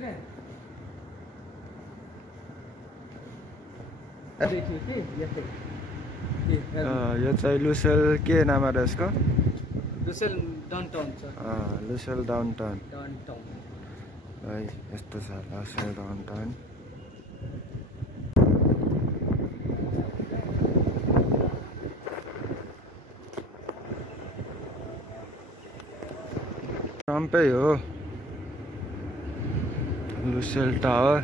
यो चाहिँ लुसेल के नाम है यसको? लुसेल डाउनटाउन छ। लुसेल डाउनटाउन है, यस्तो छ लुसेल डाउनटाउन। ट्रम्पै हो लुसेल टावर।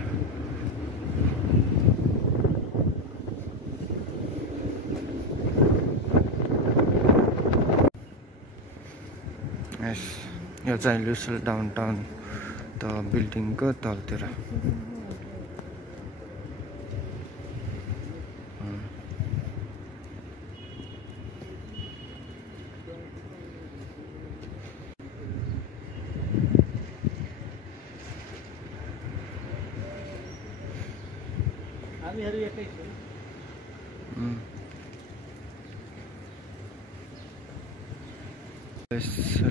यो चाहिँ लुसेल डाउनटाउन त बिल्डिङको तलतिर। हामीहरु एकै छौं।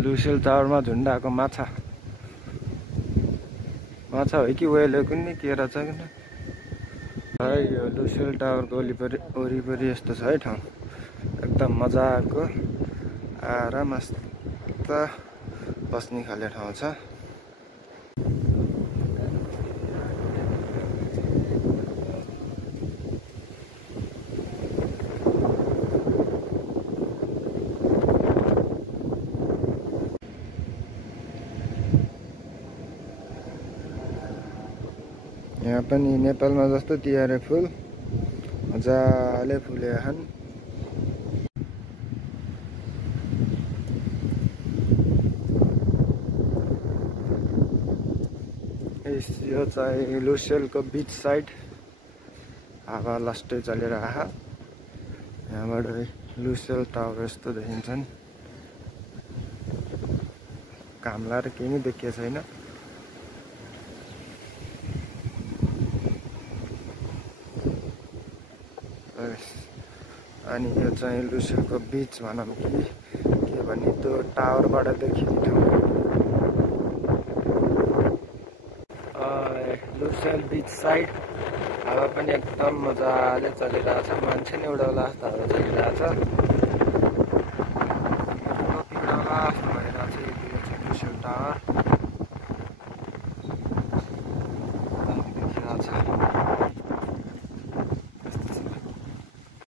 लुसेल टावरमा झुन्डाको माछा हो कि वेल हो कुनै के रहेछ कि है। यो लुसेल टावरको वरिपरि यस्तो छ है ठाउँ, एकदम मजाको आएर मस्त बस्ने खाले ठाउँ छ। यहाँ पनि नेपालमा जस्तो तिहारे फुल मजाले फुलेका छन्। यो चाहिँ लुसेलको बीच साइड हावा लास्टै चलिरहेको छ। यहाँबाट लुसेल टावर यस्तो देखिन्छन्। काम लाएर केही नै देखिएको छैन। अनि यो चाहिँ लुसेलको बीच भनौँ कि के भने त्यो टावरबाट देखिने ठाउँ। लुसेल बीच साइड हावा पनि एकदम मजाले चलिरहेछ। मान्छे नै उडाउला जस्तो हावा चलिरहेछ।